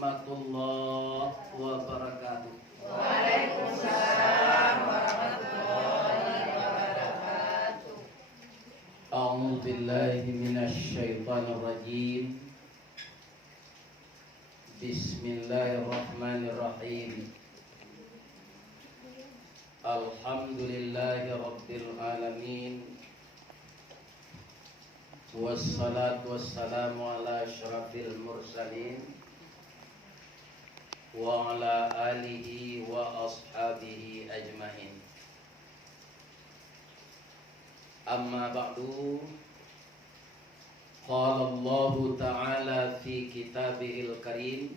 warahmatullahi wabarakatuh. Waalaikumsalam warahmatullahi wabarakatuh. A'udzu billahi minasy syaithanir rajim. Bismillahirrahmanirrahim. Alhamdulillahi rabbil alamin. Wassalatu wassalamu ala asyrafil mursalin wa ala alihi wa ashabihi ajmain. Amma ba'du. Qala Allah ta'ala fi kitabihil karim.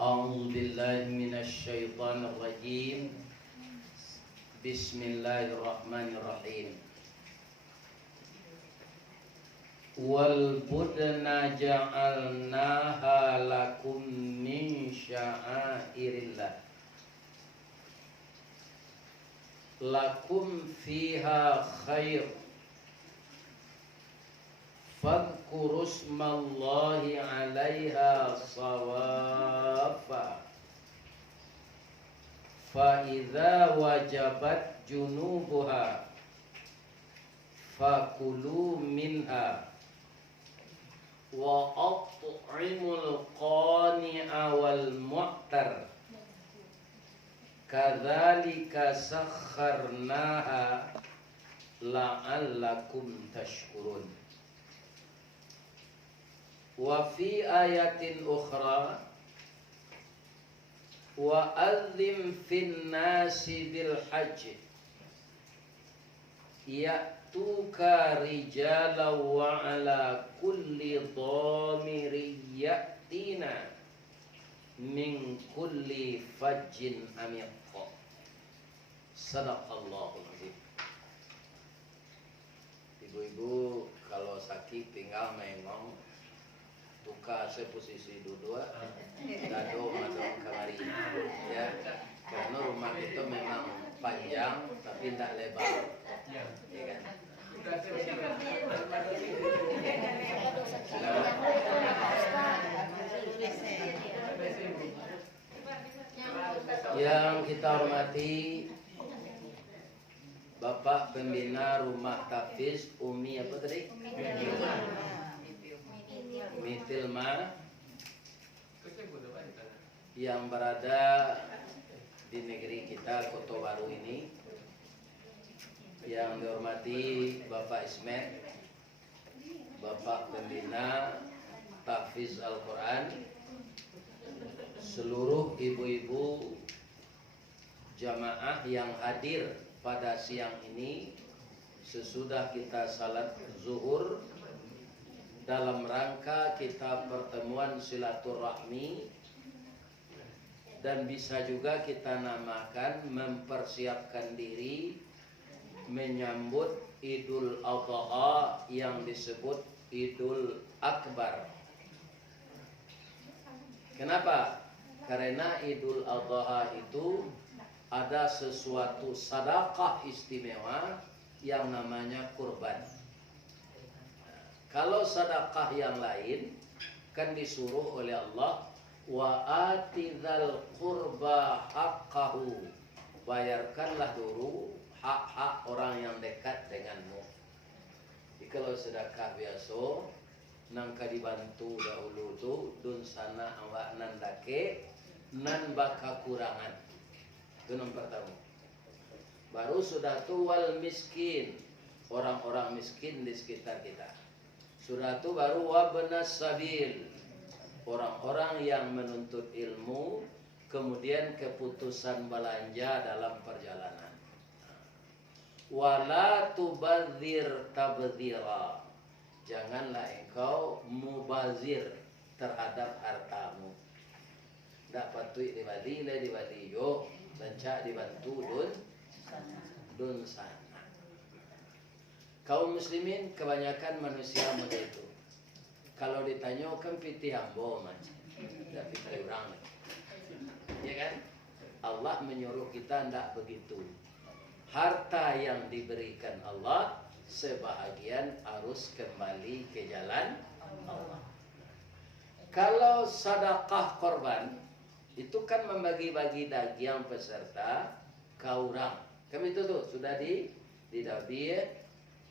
A'udzu billahi minasy syaithanir rajim. Bismillahirrahmanirrahim. Wal budna ja'alnaha lakum min sya'airillah. Lakum fiha khair. Fadhkuru ismallahi 'alaiha sawafa. Fa idza wajabat junubuha fakulu minha wa at'imul qani'a wal mu'tar kadzalika sakharnaha la'allakum tashkurun. Wa fi ayatin ukhra wa adzim fin nasi bil hajj ya'tuka rijalan wa ala kulli dhamirin ya'tina min kulli fajjin amiq. Sadaqallahul azim. Ibu-ibu kalau sakit tinggal mengong tuka seposisi duduk dado madong kamari ya, karena rumah itu memang panjang tapi tidak lebar ya kan. Yang kita hormati Bapak Pembina Rumah Tahfiz Umi apa tadi? Umi Tilma yang berada di negeri kita Kota Baru ini. Yang dihormati Bapak Ismet, Bapak Pembina Tahfiz Al-Quran, seluruh ibu-ibu jamaah yang hadir pada siang ini sesudah kita salat zuhur dalam rangka kita pertemuan silaturahmi, dan bisa juga kita namakan mempersiapkan diri menyambut Idul Adha yang disebut Idul Akbar. Kenapa? Karena Idul Adha itu ada sesuatu sedekah istimewa yang namanya kurban. Kalau sedekah yang lain kan disuruh oleh Allah wa atizal qurba haqqahu, bayarkanlah dulu hak-hak orang yang dekat denganmu. Jadi kalau sedekah biasa nangka dibantu dahulu tu dun sana awak nandake nan baka kurangan. Itu nomor pertama. Baru sudah tu wal miskin, orang-orang miskin di sekitar kita. Sudah tu baru wabnas sabil, orang-orang yang menuntut ilmu kemudian keputusan belanja dalam perjalanan. Wala tubadzir tabdzira, janganlah engkau mubazir terhadap hartamu. Dapat tuik dibali yo, bencak dibantu dun sana. Kaum muslimin kebanyakan manusia begitu. Kalau ditanyakan piti ambo macam, tidak piti orang. Ya kan? Allah menyuruh kita tidak begitu. Harta yang diberikan Allah sebahagian harus kembali ke jalan Allah. Kalau sedekah korban itu kan membagi-bagi daging peserta ke orang. Kami itu tuh sudah didabir,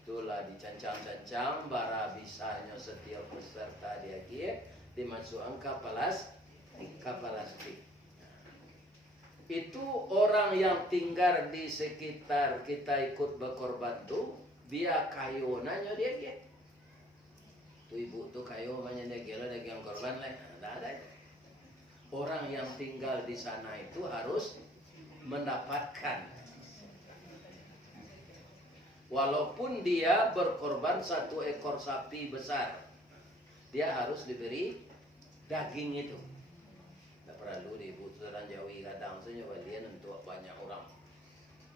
itulah dicancang-cancang, bara bisanya setiap peserta dia dimasukkan ke plastik. Itu orang yang tinggal di sekitar kita ikut berkorban tuh, biar kayu nanya dia. Tuh ibu tuh kayu banyak dia daging korban lah, tidak ada. Orang yang tinggal di sana itu harus mendapatkan. Walaupun dia berkorban 1 ekor sapi besar, dia harus diberi daging itu. Tidak perlu dibutuhkan Jawi kadang saja dia untuk banyak orang.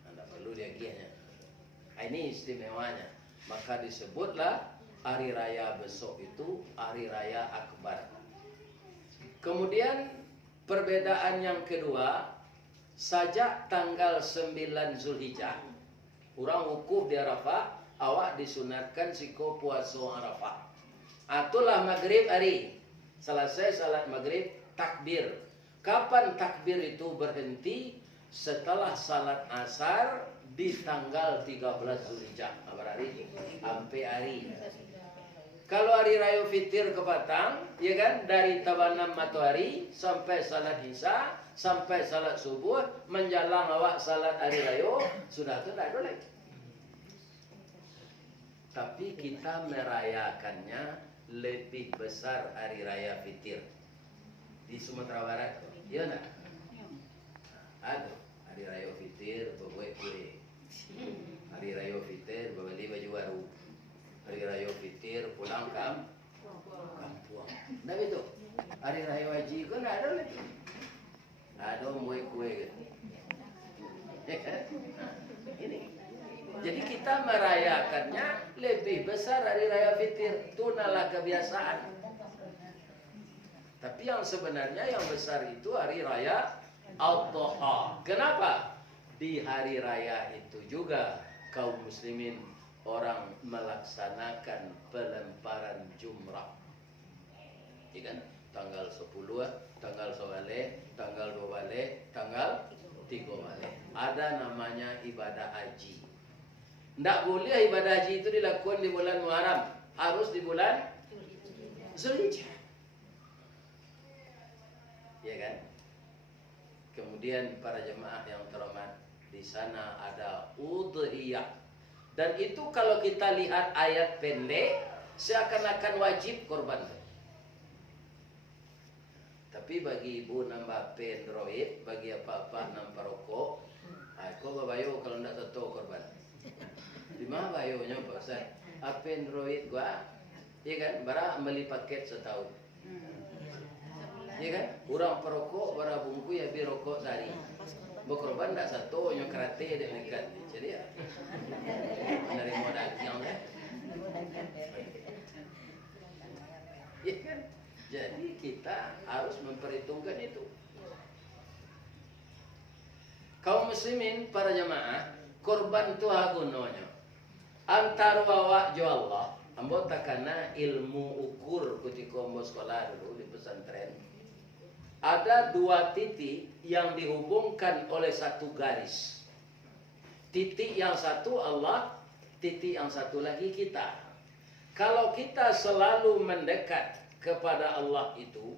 Tidak perlu dagingnya. Ini istimewanya. Maka disebutlah hari raya besok itu hari raya akbar. Kemudian perbedaan yang kedua, sajak tanggal 9 Zulhijjah, orang wukuf di Arafah, awak disunatkan siko puasa Arafah. Itulah maghrib hari. Selesai salat maghrib, takbir. Kapan takbir itu berhenti? Setelah salat asar di tanggal 13 Zulhijjah. Berarti sampai hari. Kalau hari raya fitir ke Batang, ya kan, dari tabanam matahari sampai salat isya, sampai salat subuh, menjelang awak salat hari raya, sudah itu tidak ada lagi. Tapi kita merayakannya lebih besar hari raya fitir di Sumatera Barat, ya nak? Ada hari raya fitir berbuat kue, hari raya fitir berbeli baju baru, hari raya fitir pulang kampung. Nah itu hari raya haji kan ada lagi, ada buat kue gitu. Ini. Jadi kita merayakannya lebih besar hari raya fitir. Itu nalah kebiasaan. Tapi yang sebenarnya yang besar itu hari raya Adha. Kenapa? Di hari raya itu juga kaum muslimin orang melaksanakan pelemparan jumrah. Ya kan? Tanggal 10, tanggal 11, tanggal 12, tanggal 13. Ada namanya ibadah haji. Tidak boleh ibadah haji itu dilakukan di bulan Muharram. Harus di bulan Zulhijjah. Ya kan? Kemudian para jemaah yang terhormat, di sana ada udhiyah. Dan itu kalau kita lihat ayat pendek, seakan-akan wajib korban. Tapi bagi ibu nambah Android, bagi apa-apa nambah rokok, aku babayo kalau tidak tahu korban. Di mana bayonya Pak Ustaz? Android gua, iya kan? Bara beli paket setahun. Iya kan? Orang perokok, bara bungku ya bi rokok sehari. Berkorban tak satu, yang kerate dek nekat. Jadi ya, dari modal yang ya. Iya kan? Jadi kita harus memperhitungkan itu. Kaum muslimin, para jamaah, korban itu agunanya. Antara awak jo Allah, ambo takana ilmu ukur ketika ambo sekolah dulu di pesantren. Ada 2 titik yang dihubungkan oleh satu garis. Titik yang satu Allah, titik yang satu lagi kita. Kalau kita selalu mendekat kepada Allah itu,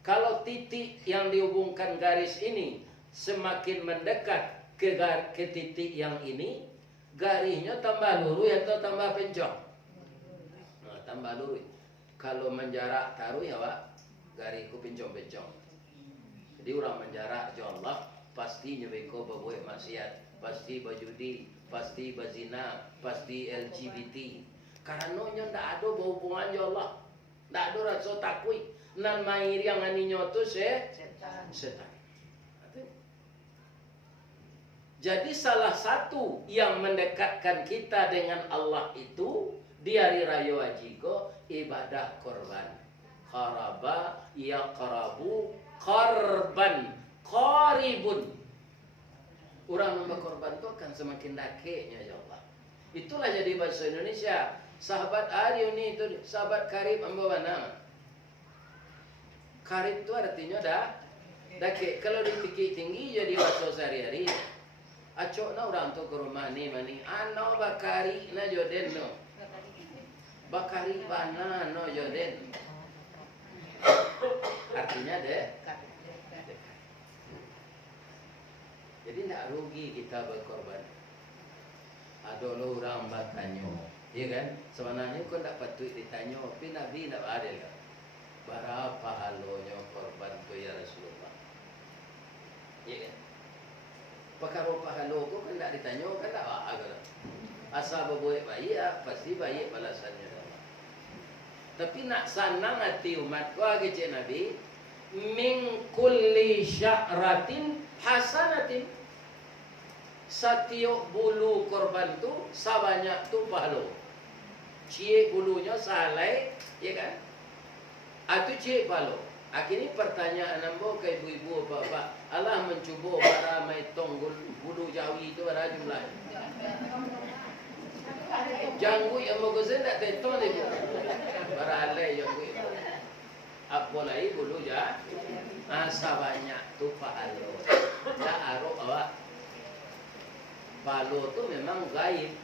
kalau titik yang dihubungkan garis ini semakin mendekat ke titik yang ini, garisnya tambah lurus atau tambah pencong? Nah, tambah lurus. Kalau menjarak taruh ya Pak, garisku pencong-pencong. Jadi orang menjarak jo Allah, pasti nyebeko berbuat maksiat, pasti berjudi, pasti berzina, pasti LGBT. Karena tidak ada hubungan jo Allah. Tidak ada rasa takui. Nan mair yang aninya itu setan. Jadi salah satu yang mendekatkan kita dengan Allah itu di hari raya haji ko ibadah korban. Qaraba yaqrabu qarban qaribun. Orang berkorban itu akan semakin dakeknya ya Allah. Itulah jadi bahasa Indonesia. Sahabat Ali ini itu sahabat karib ambawana. Karim itu artinya dake. Kalau dipikir tinggi jadi waso sehari-hari. Acok na orang tu ke rumah ni mani. Ano bakari na joden no. Bakari bana no joden. Artinya deh. Jadi tidak rugi kita berkorban. Ada orang bertanya, ya kan? Sebenarnya kau tidak patut ditanya, tapi Nabi tidak adil kan? Berapa halonya korban tu ya Rasulullah? Ya kan? Perkara halo kau kan tidak ditanya, kan tidak ada. Asal berbuat baik, pasti baik balasannya. Tapi nak senang hati umat kau kecik Nabi, min kulli sya'ratin hasanatin. Setiap bulu korban tu sebanyak tu pahala. Cie bulunya salai, ya kan? Itu cie pahala. Akhirnya pertanyaan ambo ke ibu-ibu bapak, Allah mencuba para maitong bulu jawi itu berapa jumlahnya? Janggu yang mau gosen tak teton ibu. Beralai janggu ibu. Apa lagi bulu ja? Sebanyak tu pahala. Tak arok awak. Pahala tu memang gaib,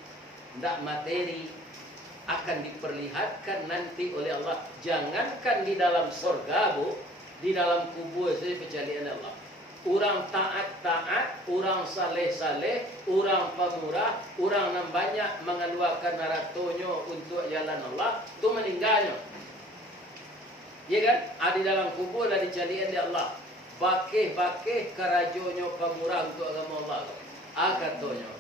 tidak materi, akan diperlihatkan nanti oleh Allah. Jangankan di dalam surga bu, di dalam kubur saya percayaan Allah. Orang taat-taat, orang saleh-saleh, orang pemurah, orang yang banyak mengeluarkan hartanya untuk jalan Allah, tu meninggalnya. Ya kan? Di dalam kubur dah dicarian di Allah. Bakih-bakih kerajonyo pemurah untuk agama Allah. Katanya,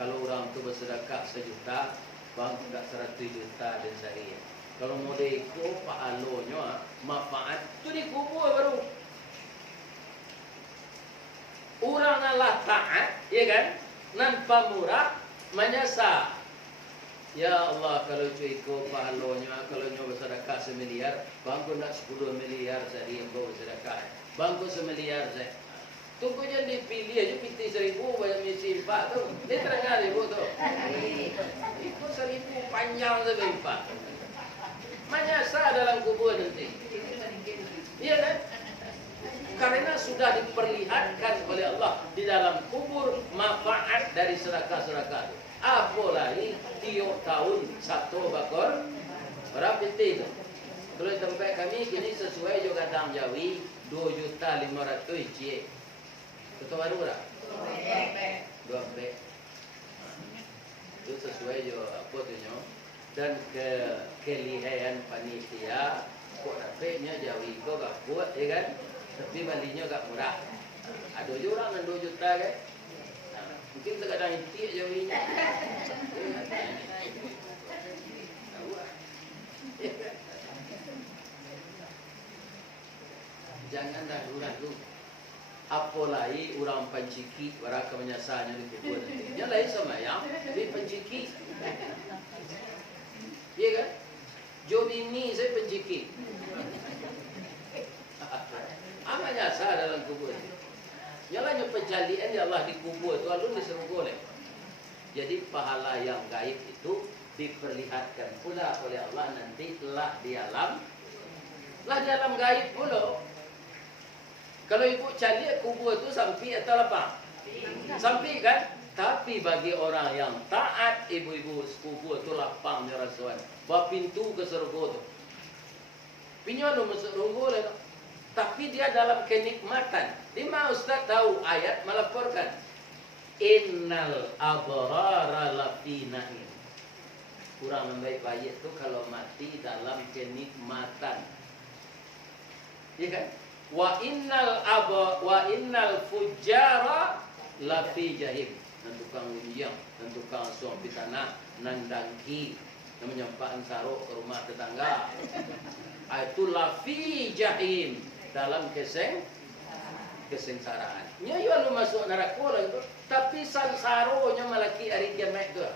kalau orang tu bersedekah 1 juta, bang tak 100 juta dan sehari. Kalau mau diikut pahalanya, manfaat tu dikubur baru. Orang Allah taat, ya kan? Nampak murah, menyasar. Ya Allah, kalau ikut pahalanya, kalau nyoba bersedekah 1 miliar, bang aku nak 10 miliar sehari yang bawa bersedekah. Bang aku 1 miliar saya. Tunggu je dipilih aja piti 1,000 banyak misi impak tu. Ni terangkan ibu tu. Itu 1,000 panjang tu impak. Menyasar dalam kubur nanti. Iya kan? Karena sudah diperlihatkan oleh Allah di dalam kubur manfaat dari sedekah-sedekah itu. Apalagi tiap tahun 1 bakor berapa piti tu? Kalau tempat kami kini sesuai juga kadang Jawi 2.500.000 cie. Betul baru tak? 2 pek. Itu sesuai jo apa tu nyo. Dan kelihayan panitia kok dapatnya Jawi kok gak buat ya kan? Tapi balinya gak murah. Ada je orang dengan 2 juta kan? Mungkin sekadang intik Jawinya. Jangan dah ragu. Apalagi orang panciki baraka menyasarnya di kubur nanti. Yang lain sama yang di panciki. Iya kan? Jom ini saya panciki. Apa nyasar dalam kubur? Yang lain pencalian ya Allah di kubur itu lalu disuruh boleh. Jadi pahala yang gaib itu diperlihatkan pula oleh Allah nanti telah di alam gaib pula. Kalau ibu cari kubur itu sampai atau lapang? Sampai kan? Tapi bagi orang yang taat, ibu-ibu kubur itu lapang ya Rasulullah. Bawa pintu ke surga itu. Pinjol masuk surga lah. Tapi dia dalam kenikmatan. Lima ustaz tahu ayat melaporkan. Innal abrara lafi na'im. Kurang membaik-baik itu kalau mati dalam kenikmatan. Ya kan? Wa innal fujjara lafi jahim. Dan tukang unjang, dan tukang suam pitana, nan dangki, dan menyampaikan saruk ke rumah tetangga. Itu lafi jahim dalam kesengsaraan. Nya yo lu masuk neraka lah itu, tapi sansaronya malaki hari kiamat itu.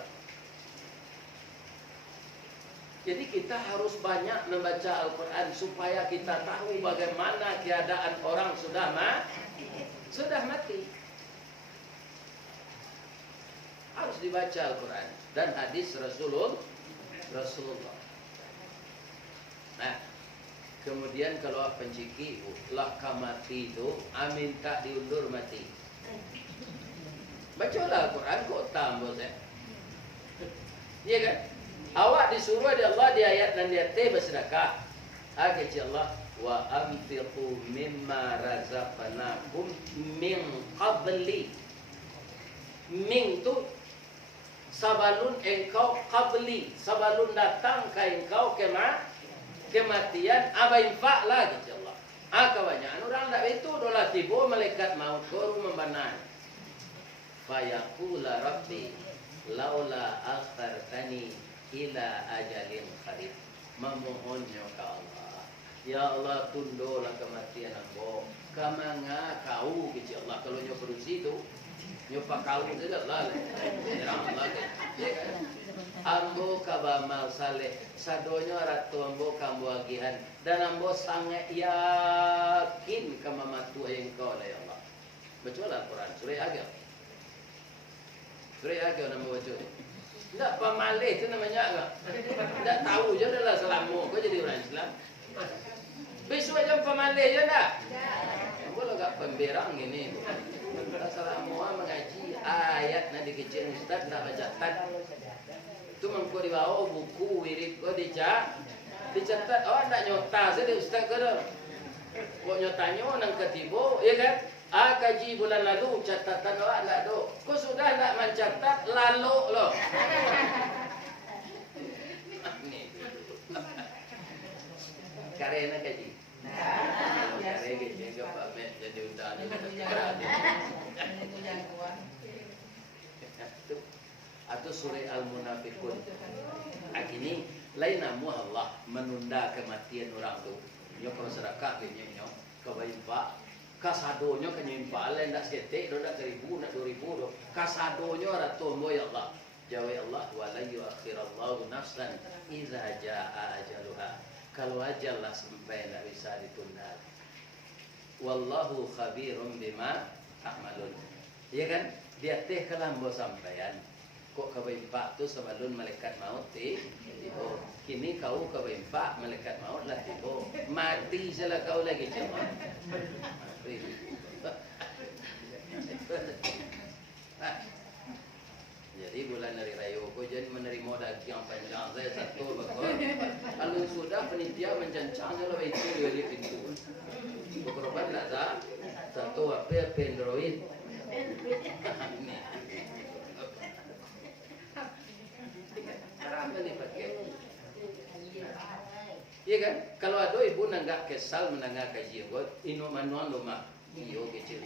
Jadi kita harus banyak membaca Al-Quran supaya kita tahu bagaimana keadaan orang sudah mati. Harus dibaca Al-Quran dan hadis Rasulullah. Nah, Kemudian kalau penciki lah mati itu, amin tak diundur mati. Bacalah Quran kok tambah saya. Iya kan? Awak disuruh di Allah di ayat dan di ayat bersedekah. Kata Allah, wa anfiqu mimma razaqnakum min qabli. Min tu sabalun engkau qabli, sabalun datang ke engkau kematian, infak lah kata Allah. Kebanyakan orang tak itu dolah tiba malaikat maut baru membanai. Fayaqula rabbi laula akhartani ila ajalin qarib. Memohonnya ke Allah, ya Allah tundolah kematian aku. Kamanga kau kata Allah kalau nyo berusi tu nyo pakau juga lah. Terang lagi. Ambo kabamal saleh sadonyo ratu ambo kambo agihan dan ambo sangat yakin kamamatu engkau lah ya Allah. Baca Al-Quran surah Agam. Surah Agam nama baca. Tak pamalih tu namanya enggak. Tak tahu je dah selama kau jadi orang Islam. Besok aja pamalih je dah. Ambo agak pemberang ini. Selama mengaji ayat nanti kecil ustaz nak baca tad. Tu mengko dibawa buku wirid kau dicatat awak nak nyota saja ustaz ke dah. Kok nyotanya nang ketibo, ya kan? Kaji bulan lalu catatan awak tak ada. Kau sudah nak mencatat lalu loh. Karena kaji. Karena kaji ke Pak Met jadi undang. Atau surah Al-Munafiqun. Ini lain nama Allah menunda kematian orang tu. Nyo kau sedekah nyo kau bayar kasadonyo kenyimpa lain nak seketik dak 1000 nak 2000 do. Kasadonyo ratu mo ya Allah. Jawab Allah wala yuakhirallahu nafsan idza jaa ajaluha. Kalau ajal lah sampai tak bisa ditunda. Wallahu khabirum bima ta'malun. Ya kan? Dia teh kelambo sampean. Kok kebimpak tu sebelum malaikat maut tiba. Kini kau kebimpak malaikat maut lah tiba. Mati salah kau lagi cuma. Jadi bulan hari raya kau jadi menerima daging panjang saya satu bakal. Kalau sudah penitia mencancangnya lah itu dari pintu. Berkorban tak sah. Satu apa Android. Iya kan? Kalau ada ibu nanggak kesal menanggak kaji buat inu manuan rumah iyo kecil.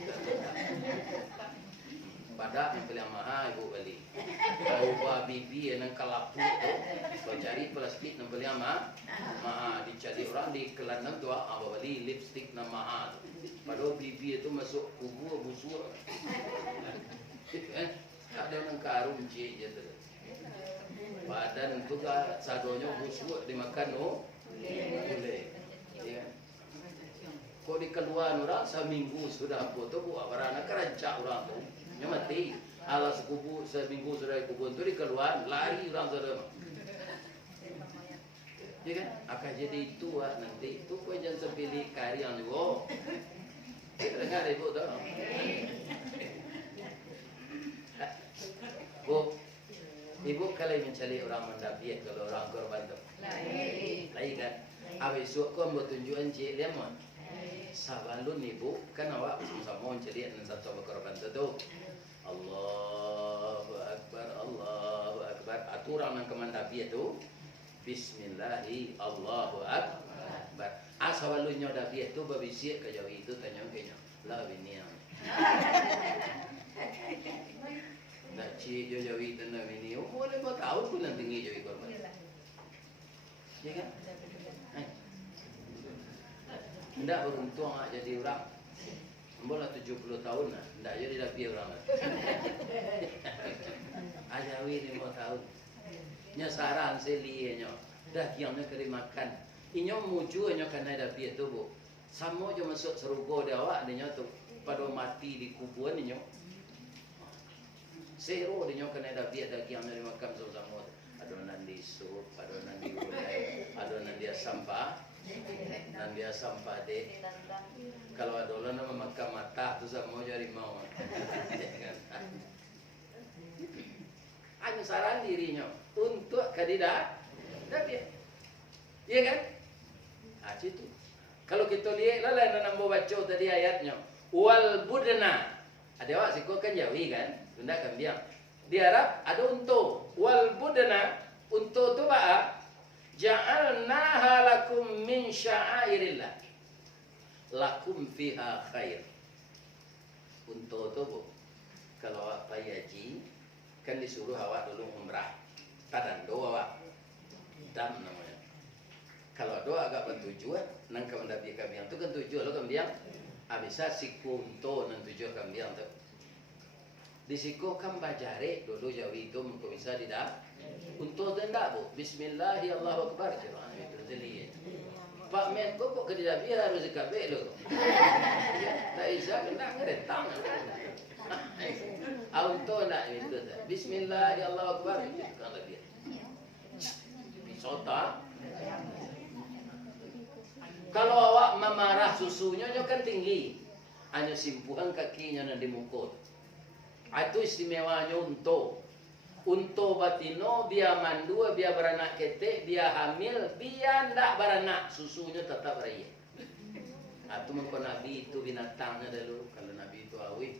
Pada yang paling mahal ibu beli. Kalau buat bibi yang kalapu tu, kalau cari plastik yang paling mahal dicari orang di kelanang tu apa beli lipstick yang mahal. Padahal bibi itu masuk kubur busuk. Ada orang karung je tu. Badan tu kan sadonya busuk dimakan boleh. Ya. Kok dikeluar orang seminggu sudah foto buat barang kerancak orang tu. Nya mati. Alas kubur seminggu sudah kubur tu dikeluar lari orang sudah. Ya kan? Akan jadi itu nanti itu kau jangan sepilih karya juga. Kita dengar ibu tu. Bu, ibu kalau mencari orang mendapat kalau orang korban tu. Lain kan? Habis tu kau buat tunjukan cik lemon. Sabalun ibu kan awak sama mencari dan satu korban tu. Allahu Akbar, Allahu Akbar. Aturan yang kemandapi itu. Bismillahi Allahu Akbar. Sabalunnya dapi itu babisik ke jauh itu tanya kenya. Lah biniam. Nak cik jauh itu nak bini. Boleh buat tahu pun nanti tinggi jauh korban. Ya kan? Tidak beruntung jadi orang. Bola 70 tahun lah. Tidak jadi dapi orang. Ajawi 5 tahun. Nya saran seli nya. Dah kiamnya keri makan. Inyo muju nya kana dapi itu bu. Samo je masuk serugo dia awak dia tu. Pada mati di kuburan inyo. Zero dia kana dapi ada kiamnya dimakan sama-sama. Adonan di sup, adonan di gulai, adonan dia sampah. Dan dia sampah deh. Kalau ada orang nama makan mata tu sama jadi mau. Hanya saran dirinya untuk kandidat, tapi iya kan? Nah, itu. Kalau kita lihat lah yang mau baca tadi ayatnya, wal budna. Ada awak sih kan Jawi kan? Benda kan biang. Di Arab ada untu. Wal budna, untu tu ba ja'alnaha lakum min sya'airillah. Lakum fiha khair. Untu tu bu, kalau awak pergi haji, kan disuruh awak dulu umrah. Tadando awak. Dam namanya. Kalau doa agak bertujuan, nang kemendapi kami tu kan tujuan lo kami yang abisa siku untu nang tujuan kami yang tu. Di siku kan bajare dulu Jawi itu mungkin bisa tidak. Untuk tenda bu, Bismillahirrahmanirrahim, Allahu Akbar. Itu jadi. Pak Men kok ke tidak biar harus dikabe lo. Tak bisa kena ngeretang. Auto nak itu. Bismillahirrahmanirrahim, Allahu Akbar. Kan lebih. Sota. Kalau awak memarah susunya kan tinggi. Hanya simpuhan kakinya nan dimukul. Itu istimewanya untu. Untu batino dia mandua, dia beranak ketek, dia hamil, dia ndak beranak, susunya tetap raya. Itu mengko Nabi itu binatangnya dulu, kalau Nabi itu awit.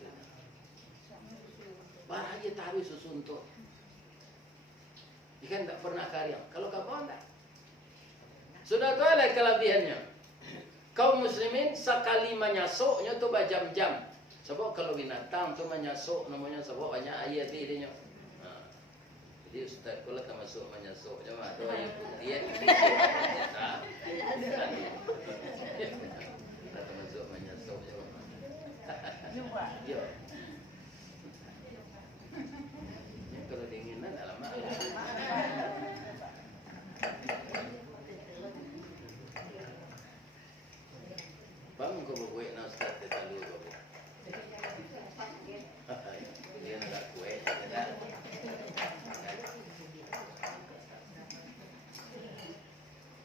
Baraya tahu susu untu. Ikan tak pernah karya. Kalau kamu enggak. Sudah tahu lah kelebihannya. Kaum muslimin sekali menyasuknya tu berjam-jam. Sebab kalau binatang tu menyasuk namanya sebab banyak ayat dirinya. Jadi ustaz kalau tak masuk menyasuknya mah doa yang putih. Tak. Tak masuk menyasuknya. Yo. Kalau dinginan alamak. Bang kau buat nak start terlalu kau. Dia nak kue, tidak.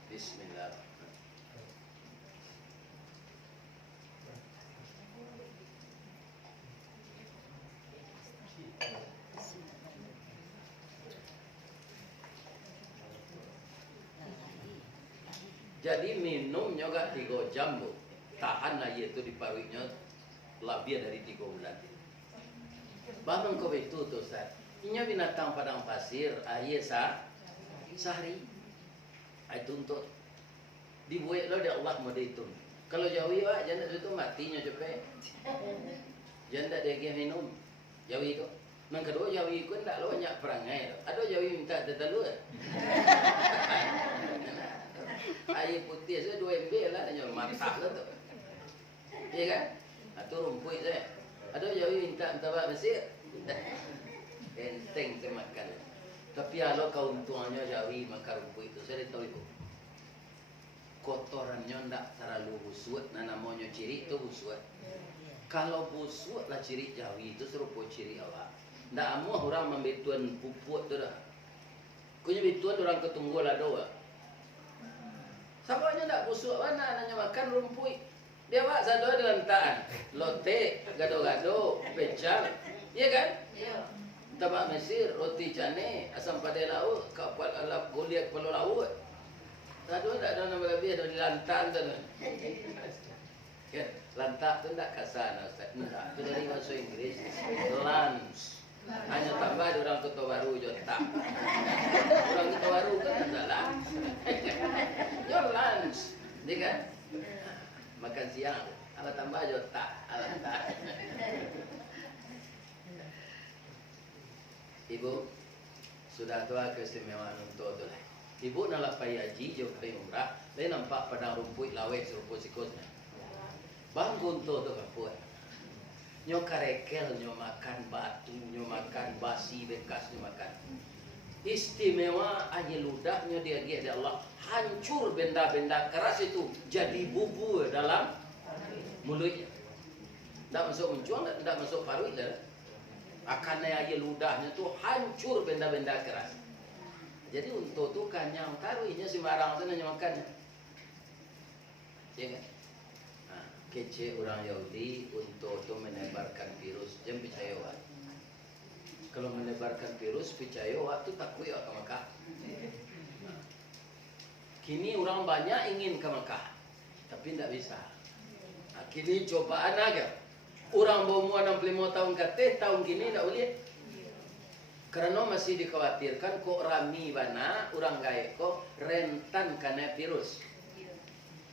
Bismillah. Jadi minumnya gak 3 jam bu. Tahan air itu di paruhnya lebih dari 3 bulan. Bahkan kau itu tuh Ustaz. Inya binatang padang pasir air sehari. Itu untuk dibuat lo dia Allah mau dihitung. Kalau Jawi wah janda itu matinya cepet. Janda dia minum Jawi itu. Yang kedua Jawi itu tidak lo banyak perangai. Ada Jawi minta terlalu. Air putih saya 2 MB lah hanya masak lah tu. Iya kan? Itu rumput saya. Ada Jawi minta bawa Mesir. Enteng saya makan. Tapi kalau keuntungannya Jawi makan rumput itu saya tahu ibu. Kotorannya tidak terlalu busuk. Nah namanya ciri itu busuk. Kalau busuk lah ciri Jawi itu serupa ciri awak. Tidak mau orang membituan pupuk tu dah. Kunya bituan orang ketunggu lah doa. Sabanya tidak busuk mana hanya makan rumput. Dia buat satu di lantaan. Lote, gado-gado, pecel. Iya kan? Iya. Tabak Mesir, roti cane, asam pada laut, kapal alap goliat kepala laut. Satu tidak ada nama lebih, ada di lantaan tu. Ya, lantak tu tidak kasar, Ustaz. Tidak, itu dari bahasa Inggris. Lunch. Hanya tambah ada orang Kota Baru je tak. Orang Kota Baru kan tak lunch. Your lunch. Dia kan? Makan siang. Apa tambah je tak. Tak. Ibu sudah tahu keistimewaan untuk tu lah. Ibu nak lapai haji jauh pergi umrah, dia nampak padang rumput lawek serupa sikutnya. Bangun tu kapur. Nyo karekel, nyo makan batu, nyo makan basi bekas, nyo makan. Istimewa aja ludahnya dia dari Allah. Hancur benda-benda keras itu jadi bubur dalam mulutnya. Tak masuk mencuang, tak masuk paruh dah. Akannya aja ludahnya tu hancur benda-benda keras. Jadi untuk tu kan yang taruhnya sembarang tu nanya makan. ya kan? Nah, kece orang Yahudi untuk menebarkan virus, jangan percaya wak. Kalau menebarkan virus, percaya wak tu takut ya ke Mekah. Nah, kini orang banyak ingin ke Mekah, tapi tidak bisa. Nah, kini cobaan aja. Orang berumur 65 tahun kata tahun kini tidak boleh. Karena masih dikhawatirkan kok rami bana orang gaib kok rentan karena virus.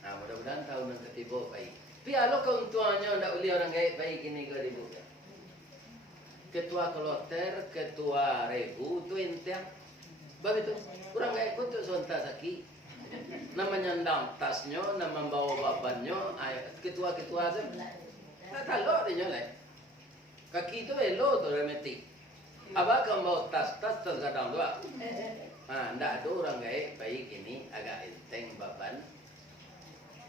Nah, mudah-mudahan tahun yang ketiga baik. Tapi kalau keuntungannya tidak boleh orang gaib baik ini ke dibuka. Ketua Kloter, ketua Regu itu enteng. Begitu. Orang gaib itu sontak sakit. Nama nyandang tasnya, nama bawa babannya, ketua-ketua itu. Tak talok dia nyolek. Kaki itu elo tu remeti. Abang kan bawa tas kadang dua. Ndak ada orang gaib baik ini agak enteng baban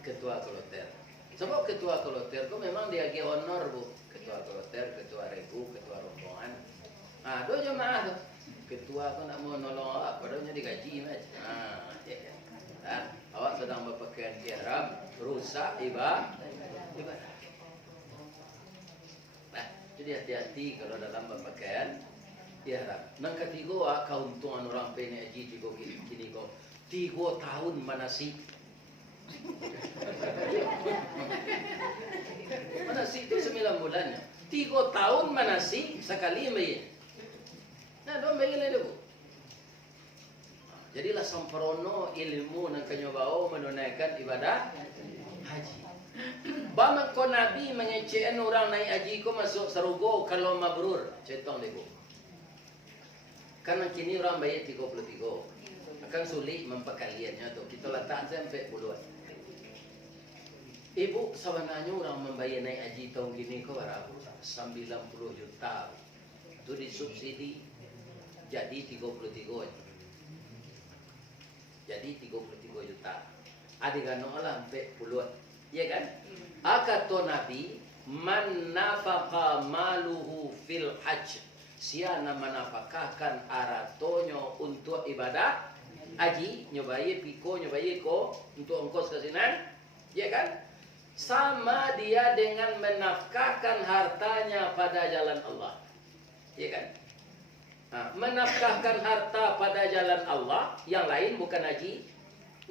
ketua Kloter. Sebab ketua Kloter kok memang dia lagi honor bu. Ketua Kloter, ketua Regu, ketua rombongan. Dua jemaah tu. Ketua kau nak mau nolong awak, padahal digaji macam. Awak sedang berpakaian ihram, rusak ibadah. Jadi hati-hati kalau dalam berpakaian ihram. Nang ketiga keuntungan orang peni haji tiga kini kau 3 tahun manasik. Manasik itu 9 bulannya. 3 tahun manasik sekali bayar. Nah, dong bayar le bu. Jadilah sempurna ilmu nang kanyobao menunaikan ibadah haji. Bama ko Nabi mengecekan orang naik haji ko masuk surga kalau mabrur. Cetong dego. Karena kini orang bayar 33. Akan sulit mempekaliannya tu. Kita letak sampai puluhan. Ibu sebenarnya orang membayar naik haji tahun gini ko berapa? 90 juta. Itu disubsidi. Jadi 33. Jadi 33 juta. Adegan olah sampai puluhan. Ya kan? Kata Nabi, man nafaqa maluhu fil hajj. Siapa menafkahkan aratonyo untuk ibadah haji, nyobai piko, nyobai ko untuk ongkos ke sini, ya kan? Sama dia dengan menafkahkan hartanya pada jalan Allah. Ya kan? Menafkahkan harta pada jalan Allah, yang lain bukan haji,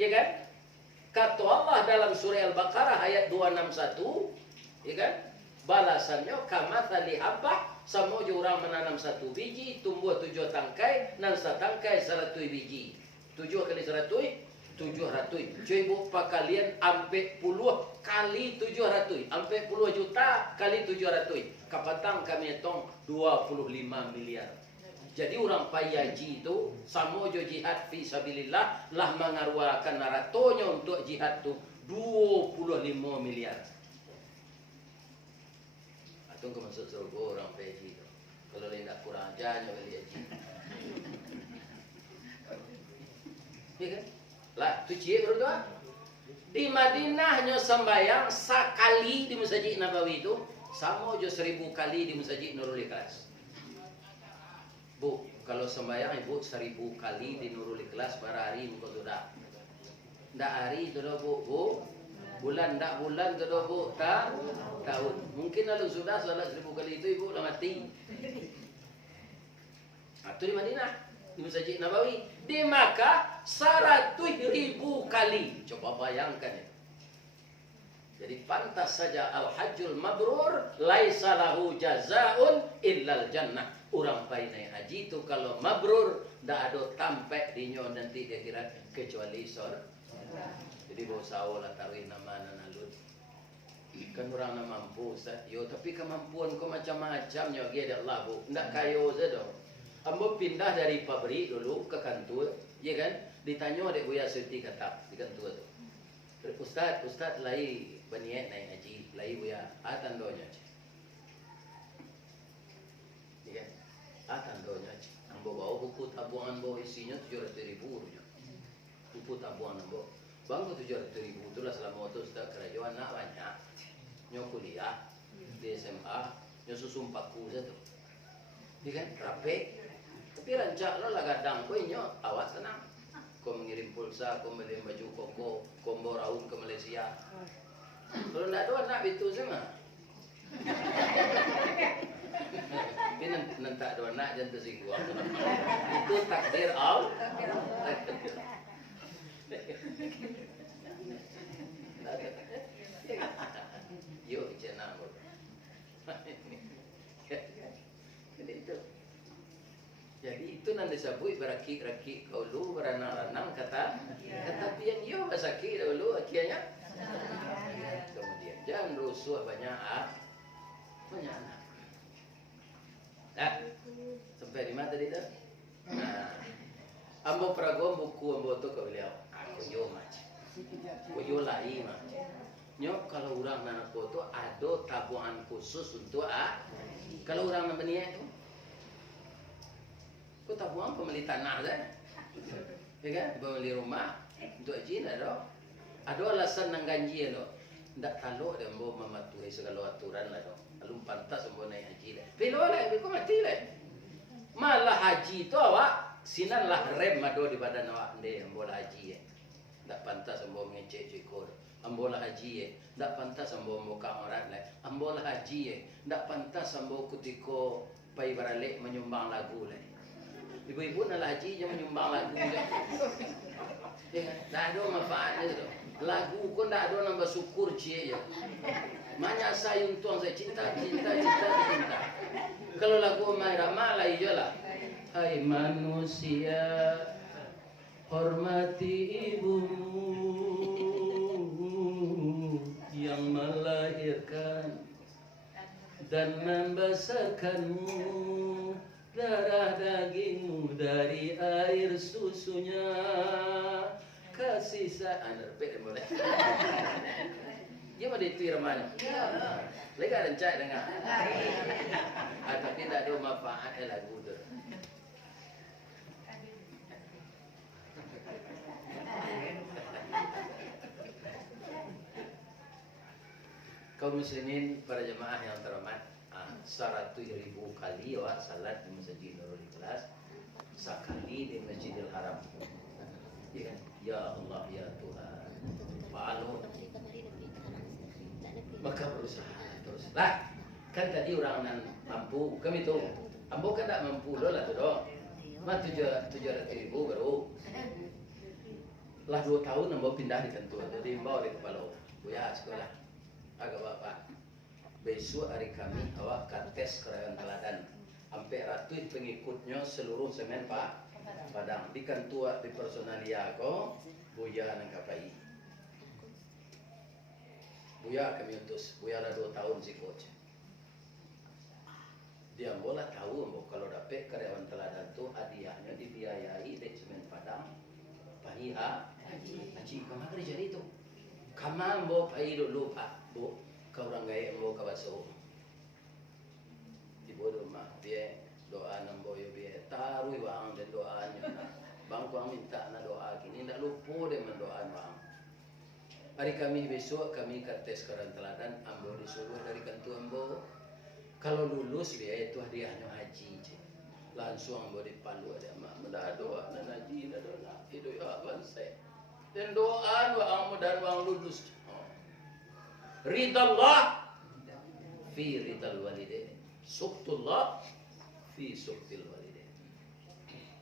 ya kan? Kata Allah dalam surah Al-Baqarah ayat 261, ya kan? Balasannya kamathali habbah, sama orang menanam 1 biji, tumbuh 7 tangkai, dan setangkai 100 biji. 7 kali 100, 700. Coba pakalian ampe 10 kali 700, ampe 10 juta kali 700. Kapatang kami hitung 25 miliar. Jadi orang payaji itu sama jo jihad fi sabilillah lah mengarwakan naratonya untuk jihad tu 25 miliar. Atau ke masuk surga orang payaji itu. Kalau dia tak kurang ajarnya beli haji. Ya kan? Lah tu cie berdua. Di Madinah nyo sembayang sekali di Masjid Nabawi itu sama jo 1000 kali di Masjid Nurul Ikhlas. Bu, kalau sembahyang ibu 1000 kali di Nurul Ikhlas per hari muka sudah. Ndak hari itu dah bu, bulan ndak bulan itu dah bu, tahun. Mungkin lalu sudah salat 1000 kali itu ibu dah mati. Itu di Madinah, di Masjid Nabawi. Di Makkah 100.000 kali. Coba bayangkan ya. Jadi pantas saja al-hajjul mabrur laisa lahu jazaun illal jannah. Orang pai naik haji itu kalau mabrur dak ada tampek dinyo nanti dia kira kecuali surga. Jadi bau sawo lah taruhin nama nanalud. Kan orang nak mampu Ustaz. Yo tapi kemampuan kau macam-macam nyo ge Allah bu. Ndak kayo saja dong. Ambo pindah dari pabrik dulu ke kantor, ya kan? Ditanya dek Buya Siti Katap di kantor tu. Ustaz lai berniat naik haji, lai Buya tandonya. Ya kan? Tandonya. Ambo bawa buku tabungan bawa isinya 700.000 rupiah. Buku tabungan ambo. Bangku 700.000 itulah selama waktu Ustaz kerajaan nak banyak. Nyo kuliah di SMA, nyo susumpak ku satu. Ya kan? Rapi. Tapi rancak lo lah gadang ko inyo awak senang. kau mengirim pulsa, kau beli baju koko, kau bawa raun ke Malaysia. Kalau tidak ada anak itu sama. Tapi nanti ada anak jangan tersinggung. Itu takdir Allah. Yuk channel. Jadi itu nanti disebut beraki-raki kaulu beranang-ranang kata pian yo basaki dulu akhirnya. Kemudian jangan rusuh banyak anak. Nah, sampai di mana tadi tu? Nah, ambo pragom buku ambo tu kau beliau. Aku yo macam. Aku yo lai macam. Nyok kalau orang nak foto ada tabungan khusus untuk kalau orang nak beniak tu. Kau tabungan pembeli tanah kan? Ya kan? Pembeli rumah untuk haji ada. Ada alasan nang ganji lo. Ndak kalau dia mau mematuhi segala aturan lah dong. Lalu pantas mau naik haji lah. Pilo lah, kau mati lah. Malah haji tu awak sinan lah rem mado di badan awak deh ambo haji. Ndak pantas ambo ngecek cikor. Ambo haji ndak pantas ambo muka orang lah. Ambo haji ndak pantas ambo kutiko pai baralek menyumbang lagu lah. Ibu-ibu nak haji je menyumbang lagu je. Ya, dah ada manfaatnya tu. Lagu pun dah ada nambah syukur cie je. Banyak sayung tuang saya cinta. Kalau lagu Maira malai je lah. Hai manusia, hormati ibumu yang melahirkan dan membesarkanmu. Darah dagingmu dari air susunya. Kasih sayang repet boleh. Dia pada itu ramai. Lagi ada cak dengar. Tapi tidak ada manfaat lagu tu. Kaum muslimin para jemaah yang terhormat, 100.000 kali awak salat di Masjid Nurul Ikhlas, sekali di Masjidil Haram. Ya kan? Ya Allah ya Tuhan. Fa'alu. Maka berusaha terus. Lah, kan tadi orang nan mampu, kami tu. Ambo kan tak mampu lo lah tu dong. Mah 700.000 baru. Lah 2 tahun ambo pindah di kantor. Jadi bawa di kepala. Buya sekolah. Agak bapak. Besok hari kami awak tes Krayan Teladan. Sampai ratus pengikutnya seluruh semen Pak Padang. Di kantua di personalia ko Buya nang kapai. Buya kami utus. Buya lah 2 tahun si coach. Dia bola tahu kalau dapat karyawan Teladan tu hadiahnya dibiayai di semen Padang. Pahiha haji kemana kerja itu? Kamu mau pahi dulu Pak. Bu, kau orang gaya mau kawaso. Ibu rumah dia doa nambo yo dia taruh bang dan doanya. Bang kau minta na doa kini tidak lupa dia mendoa bang. Hari kami besok kami tes Krayan Teladan ambo disuruh dari kantor ambo. Kalau lulus dia itu hadiahnya haji. Langsung ambo dipandu ada mak mendah doa dan haji dan doa itu ya abang saya. Dan doa ambo dan bang lulus. Ridallah fi ridal walidain. Suktullah fi suktil walidain.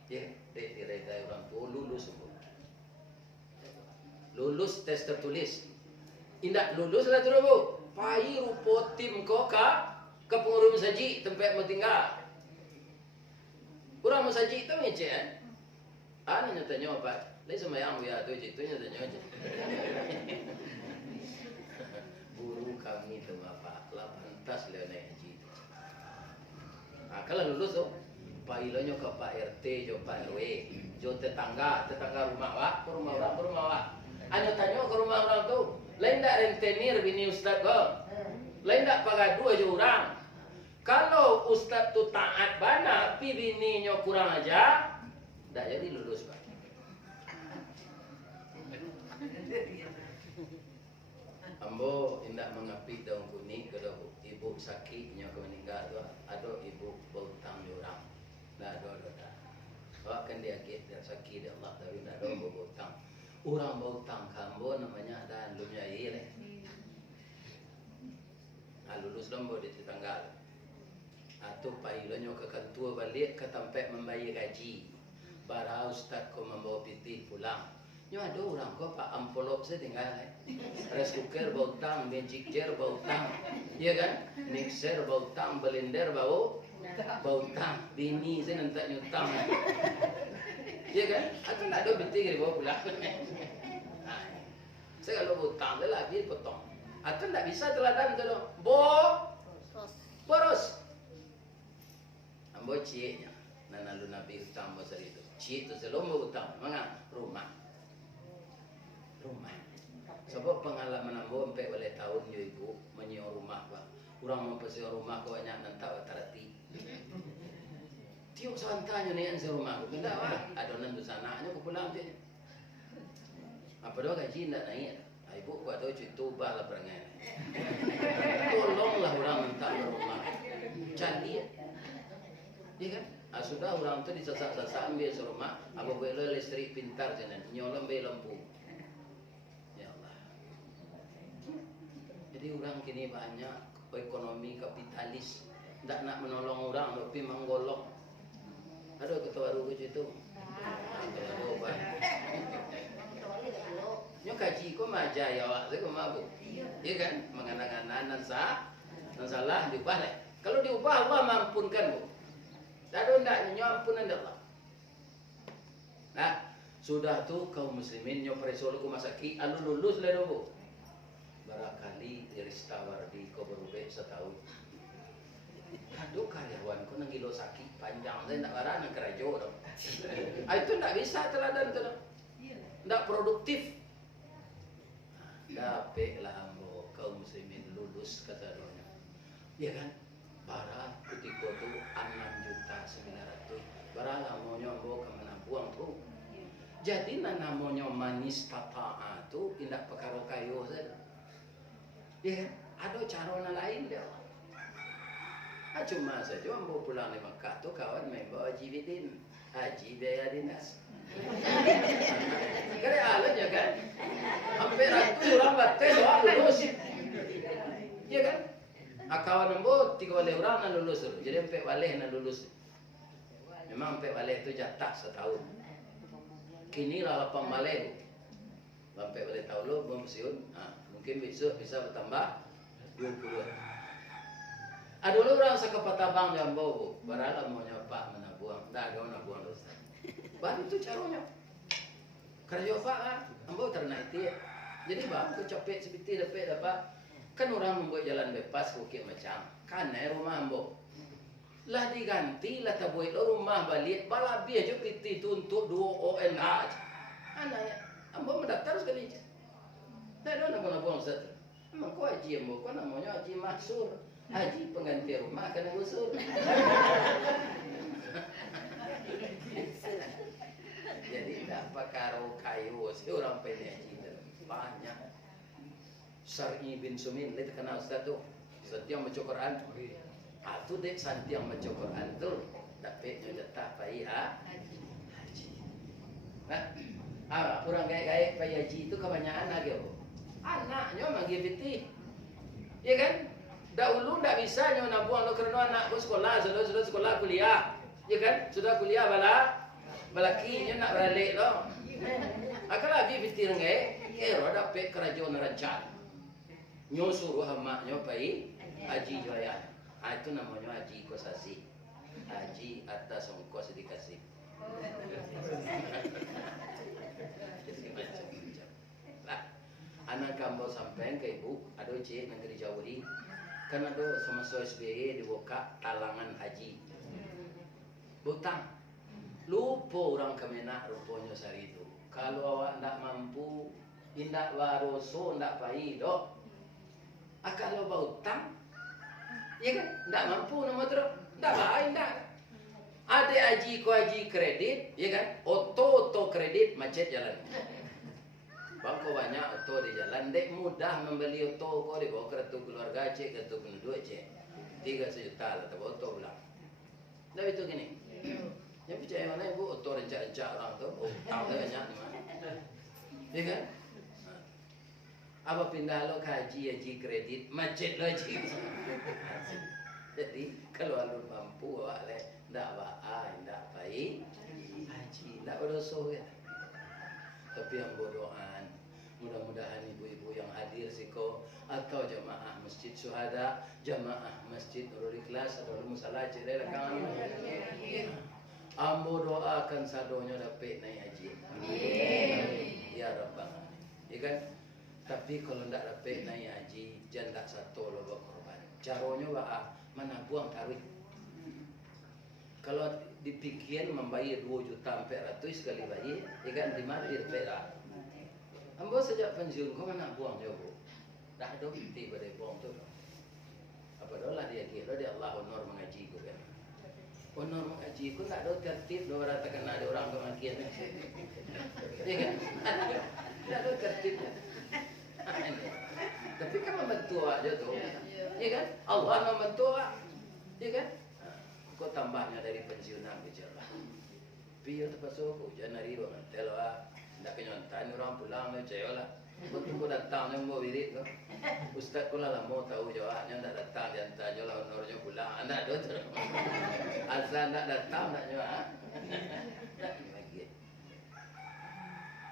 Ya, diredai orang tua lulus semua. Lulus tes tertulis. Indak lulus lah tu bu. Pai rupo tim kau ke pengurus haji tempat mau tinggal. Orang mau haji tu ngecek kan? Anu tanya apa? Lain semayang ya tu je tu tanya aja. Guru kami tu apa? Lah pantas le naik haji. Kalau lulus tu, Pak Ilonya ke Pak RT, jo Pak RW, jo tetangga rumah wak, ke rumah wak. Anu tanya ke rumah orang tu, lain tak rentenir bini ustaz kau? Lain tak pagadu aja orang. Kalau ustaz tu taat bana, pi bininya kurang aja, tak jadi lulus Pak. Ambo indak mengapi daun kuning kalau ibu sakitnya ke meninggal tu ada ibu berhutang di orang. Dah ada. Bahkan dia sakit dia Allah tapi tidak ada berhutang. Orang berhutang kambo namanya dan lumnya ile. Lulus lombo di tanggal. Atau pailonyo ke kantua balik ke tempat membayar gaji. Bara ustaz ko membawa piti pulang. Nyo ada orang ko pak amplop saya tinggal. Rice cooker berhutang, magic jar berhutang. Iya kan? Mixer berhutang, blender berhutang. Bini saya nanti nyutang. Iya kan? Atau tidak ada piti ke dibawa pulang. Saya kalau berhutang dia lagi potong. Atau tidak bisa teladan tu boros. Ambo cieknya. Nana lu nabi utang besar itu. Ciek tu selombo utang. Mana? Rumah. Sebab pengalaman ambo sampai balik tahun yo ibu menyewa rumah pak. Kurang mempersewa rumah kau banyak nanti watarati. Tiuk santanya ni an rumah. Benda pak. Adonan tu sananya aku pulang tu. Apa doa gaji tidak naik. Ibu kuat tahu cuci tubah lah perangai. Tolonglah orang minta rumah. Jadi, ya kan? Sudah orang tu disasak-sasak ambil serumah. Apa boleh listrik pintar jangan nyolong ambil lampu. Ya Allah. Jadi orang kini banyak ekonomi kapitalis. Tak nak menolong orang tapi menggolok. Ada ketua baru ke situ? Nyo kaji ko majaya awak saya ko mabuk. Iya kan? Menganang-anang nan salah diubah lah. Kalau diubah Allah mampunkan bu. Tidak ada nyo ampunan Allah. Nah, sudah tu kaum muslimin nyo presol ko masaki alu lulus lah bu. Barakali Ristawardi ko berubah setahun. Aduh karyawan ko nang gilo sakit panjang saya nak barang nang kerajo dong. Itu tidak bisa teladan tu. Tidak produktif. Dapatlah ambo kaum muslimin lulus kata doanya. Ya kan? Bara ketika tu 6.900.000. Bara lamonyo ambo ke mana buang tu. Jadi namonyo manis tata'a tu indak perkara kayo saja. Ya kan? Ada cara lain dia. Cuma saja ambo pulang di Mekah tu kawan main bawa haji biaya dinas. Kare alatnya kan? Hampir ratu orang batas doa lulus. Iya kan? Kawan ambo 3 orang nak lulus. Jadi 4 balik nak lulus. Memang 4 balik tu jatah setahun. Kini lah 8 balik. 4 balik tahun lo belum pensiun. Mungkin besok bisa bertambah 20. Ada orang sakapatabang di ambo bu. Barala mau nyopak mana buang. Tak ada nak buang dosa. Baru itu caranya. Kerja apa kan? Ambo ternak itu. Jadi bang, tu capek seperti dapat. Kan orang membuat jalan bebas bukit macam. Kan rumah ambo. Lah diganti lah tabuit rumah balik. Balabi aja piti tu untuk 2 ONH. Anaknya. Ambo mendaftar sekali je. Tak ada nak buang satu. Memang kau haji ambo. Kau namanya haji maksur. Haji pengganti rumah kena usul. Jadi tak pakaro kayu si orang pendek haji banyak. Syar'i bin Sumin, dia kenal Ustaz tu. Ustaz yang baca Quran. Tu dek santi yang baca Quran tu. Dapatnya jatah pai haji. Nah, orang gaya-gaya pai haji tu kebanyakan lagi apa? Anaknya magi piti. Ya kan? Dahulu tak bisa nyo nak buang lo kerana anakku sekolah, sudah sekolah kuliah. Ya kan? Sudah kuliah balaki nyo nak beralik lo. Akal lagi piti rengai, roda pek kerajaan rancang. Nyo suruh hamak nyo pai haji jaya. Itu namanya haji kosasi. Haji atas ongkos dikasih. Anak kamu sampai ke ibu, aduh cik negeri Jawa kan ada semasa SBY dibuka talangan haji. Butang. Lupa orang Kemenak rupanya sehari itu. Kalau awak tidak mampu, tidak waroso, tidak pahit, dok. Kalau berhutang, ya kan? Tidak mampu nama terus. Tidak baik, tidak. Ada haji kredit, ya kan? Oto kredit macet jalan. Bangko banyak auto di jalan, dek mudah membeli auto kau dibawa ke kartu keluarga cek, kartu penduduk cek, 3 juta lah, tapi auto pulang. Tapi itu gini, Yang percaya mana ibu otor rencak-rencak orang tu, oh tahu dah banyak ni mana. Ya kan? Apa pindah lo ke haji kredit, macet lo haji. Jadi kalau alun mampu awak le, ndak baai, ndak baik, haji, ndak berdosa ya. Tapi yang berdoaan, mudah-mudahan ibu-ibu yang hadir siko atau jamaah masjid syuhada, jamaah masjid Nurul Ikhlas atau musalah cerai lekang. Ambo doakan sadonya dapat naik haji. Amin. Ya Rabbal Alamin. Ya kan? Tapi kalau ndak dapat naik haji, jangan tak satu lo berkorban. Caranya bah mana buang tarik. Kalau dipikir membayar 2 juta 400 sekali bayar, ya kan di mana dia dapat? Ambo sejak pensiun kau mana buang jauh? Dah ada tiba dari buang tu. Apa dolah dia kira dia Allah honor mengaji kau kan? Honor mengaji kau tak ada tertib, dua orang terkena ada orang kematian. Ya kan? Tak ada tertib. Tapi kan membantu aja tu. Ya kan? Allah membantu awak. Ya kan? Kau tambahnya dari pensiunan bicara. Piyo terpaksa aku jangan hari banget. Telo ndak kenyontan orang pulang le ceyola. Betul kau datang yang mau wirid kau. Ustaz kau lah mau tahu jawabnya ndak datang dia tanya lah honornya pulang. Anak do terus. Asal ndak datang ndak jawab. Ndak lagi.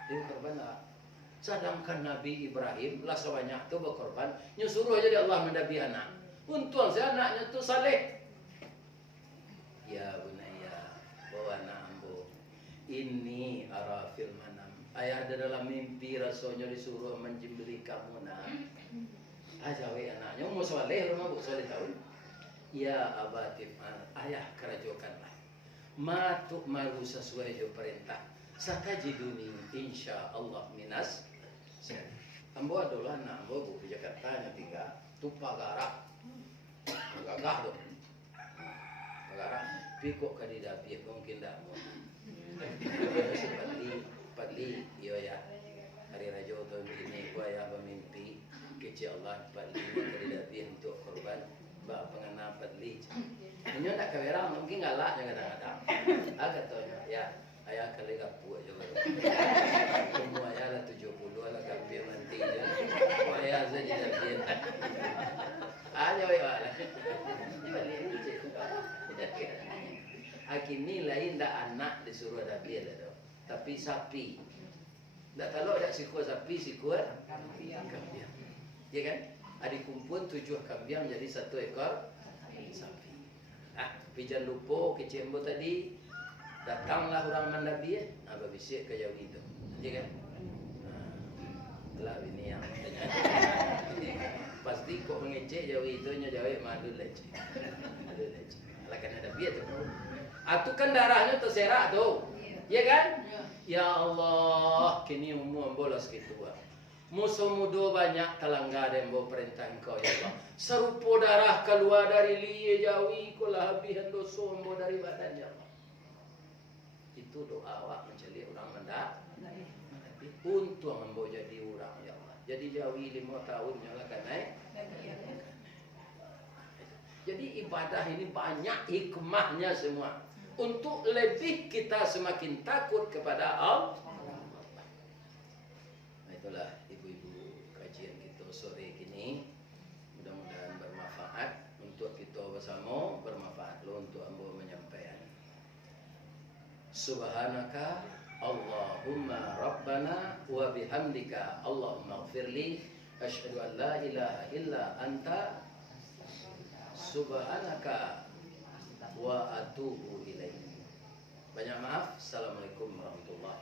Dia korban lah. Sedangkan Nabi Ibrahim lah sebanyak tu berkorban, nyuruh aja dia Allah mendabi anak. Untung saya anaknya tu saleh. Ya bunaya, bawa anak ambo. Ini ara fil manam. Ayah ada dalam mimpi rasanya disuruh menjembeli kamu nak. Ajawe anaknya mau saleh rumah bu saleh tahu. Ya abatif ayah kerajokanlah. Matuk maru sesuai jo perintah. Satajiduni insya Allah minas. Ambo adalah anak ambo bu di Jakarta yang tinggal tupa garak. Gagah tu. Garak. Pikok kadida piye mungkin dak mau. Padli iyo ya. Hari rajo tahun ini gua ya bermimpi kecil Allah padli kadida piye untuk korban ba pengana padli. Ini ndak kawerang mungkin galak jangan kadang-kadang. Agak tu ya. Ayah kali gapu aja baru. Semua ayah lah 70 lah kampir nanti je. Ayah saja dah biar. Aja ayah lah. Akini lain dah anak disuruh dah biar dah. Tapi sapi. Tak kalau dah sikut sapi sikut kambing. Ya kan? Adik kumpul 7 kambing jadi 1 ekor sapi. Pijan lupa kecil embo tadi. Datanglah orang mandabi apa bisik ke Jawi itu. Ya kan? Lah ini yang tanya. Pasti kok mengecek Jawi itu nya Jawi madu leceh. Madu leceh. Lah kan ada biar tu. Atu kan darahnya terserak tu. Ya kan? Ya Allah, kini umur bolos gitu. Musuh muda banyak telangga dan bawa perintah engkau ya Allah. Serupa darah keluar dari liye Jawi kulah habihan dosa embo dari badan ya Allah. Itu doa awak mencari orang mendak. Untung ambo jadi orang ya Allah. Jadi Jawi 5 tahun nyala kan naik. Jadi ibadah ini banyak hikmahnya semua. Untuk lebih kita semakin takut kepada Allah. Itulah ibu-ibu kajian kita sore ini. Mudah-mudahan bermanfaat untuk kita bersama, bermanfaat lo untuk ambo menyampaikan. Subhanaka Allahumma Rabbana wa bihamdika Allahumma ighfirli asyhadu an la ilaha illa anta subhanaka wa atubu ilaik. Banyak maaf. Assalamualaikum warahmatullahi